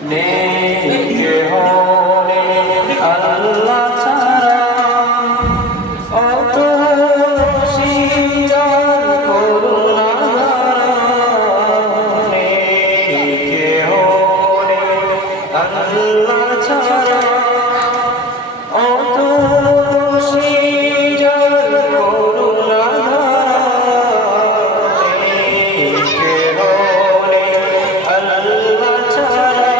নেই কেহ নেই আল্লাহ ছাড়া, অতসী যার করুণা ধারা। নেই কেহ নেই আল্লাহ ছাড়া, অতসী যার করুণা ধারা। নেই কেহ নেই আল্লাহ ছাড়া,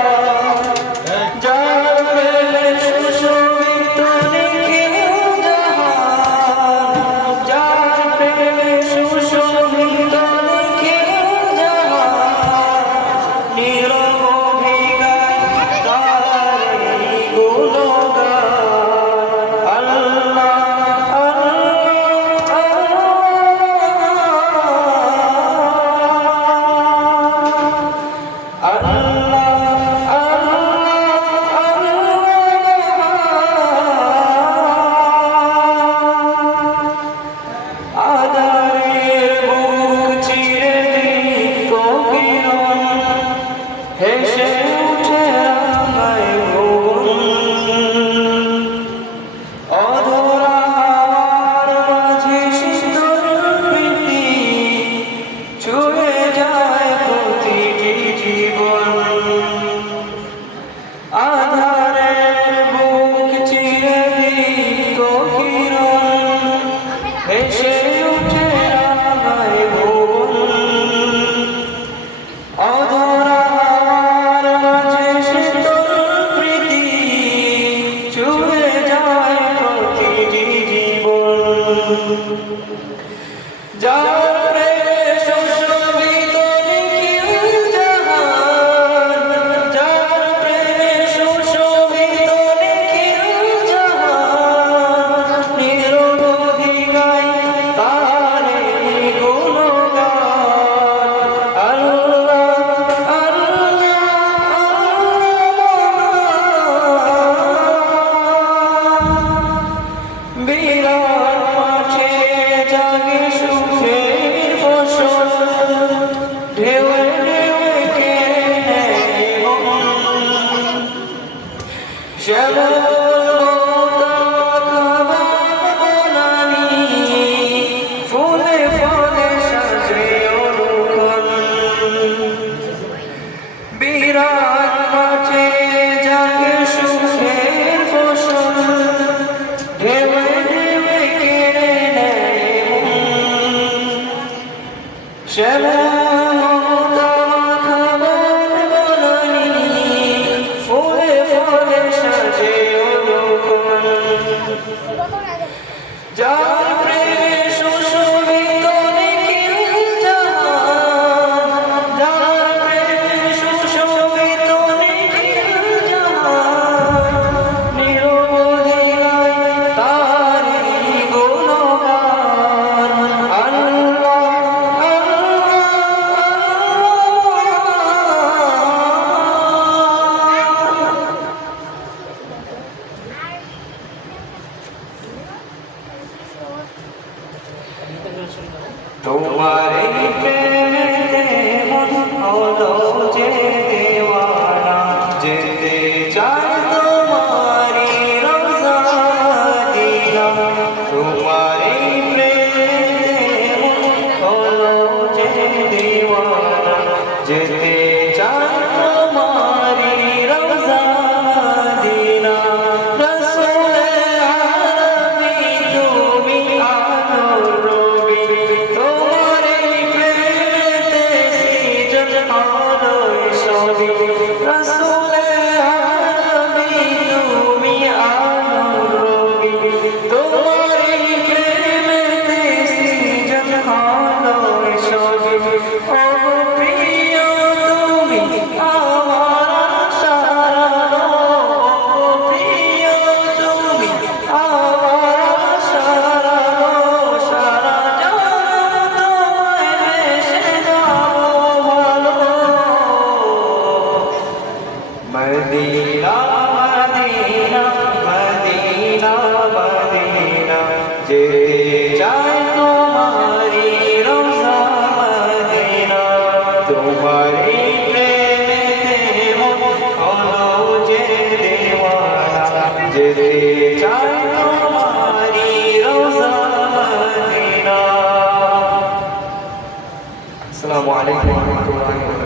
যার প্রেমে সুশোভিত নিখিল জাহান, যার প্রেমে সুশোভিত নিখিল জাহান। নিরবধি গায় তারই গুণগান। আল্লাহ আধারের বুক চিরে দীপ্ত কিরণ, হেসে উঠে রাঙায় ভুবন। অধরা হাওয়ার মাঝে শীতল প্রীতি, ছুঁয়ে যায় প্রতিটি জীবন। আধারের বুক চিরে দীপ্ত কিরণ, হেসে উঠে রাঙায় ভুবন। অধরা হাওয়ার মাঝে শীতল প্রীতি, ছুঁয়ে যায় প্রতিটি জীবন। যার প্রেমে সুশোভিত নিখিল জাহান, যার প্রেমে সুশোভিত নিখিল জাহান। নিরবধি গায় তারই গুণগান। আল্লাহ আল্লাহ আল্লাহ। বিরাট মাঠে জাগে সুখের ফসল, ঢেউয়ে ঢেউয়ে কে নেয় মন। শ্যামল বনানী, ফুলে ফলে সাজে অনুক্ষণ। বিরাট মাঠে জাগে সুখের ফসল, ঢেউয়ে ঢেউয়ে কেড়ে নেয় মন। শ্যামলতা খাবার বনানী, ফুলে ফলে সাজে অনুক্ষণ। যার প্রেমে সুশোভিত নিখিল জাহান, যার প্রেমে সুশোভিত নিখিল জাহান। নিরবধি গায় তারই গুণগান। আল্লাহ তোমার এই প্রেমেতে মন হলো যে দেওয়ানা, যেতে চায় তোমারি রওজা মদিনা। তোমার এই প্রেমেতে মন হলো যে দেওয়ানা, যেতে চায় তোমারি রওজা মদিনা। রসুলে আরবি তুমি আলোর রবি, তোমার এই প্রেমেতে সৃজন হলোই সবই। রসুলে আরবি তুমি আলোর রবি, তোমার এই প্রেমেতে সৃজন হলোই সবই। ও প্রিয় তুমি আমার আশার আলো, ও প্রিয় তুমি আমার আশার আলো। সারা জাহান তোমায় ভেসে যাবো ভালো। মদিনা মদিনা মদিনা মদিনা, যেতে চায় তোমারি রওজা মদিনা। তোমারি প্রেমেতে মন যেতে চাই তোমারি রোজা মদিনা। আসসালামু আলাইকুম ওয়া রাহমাতুল্লাহি ওয়া বারাকাতুহু।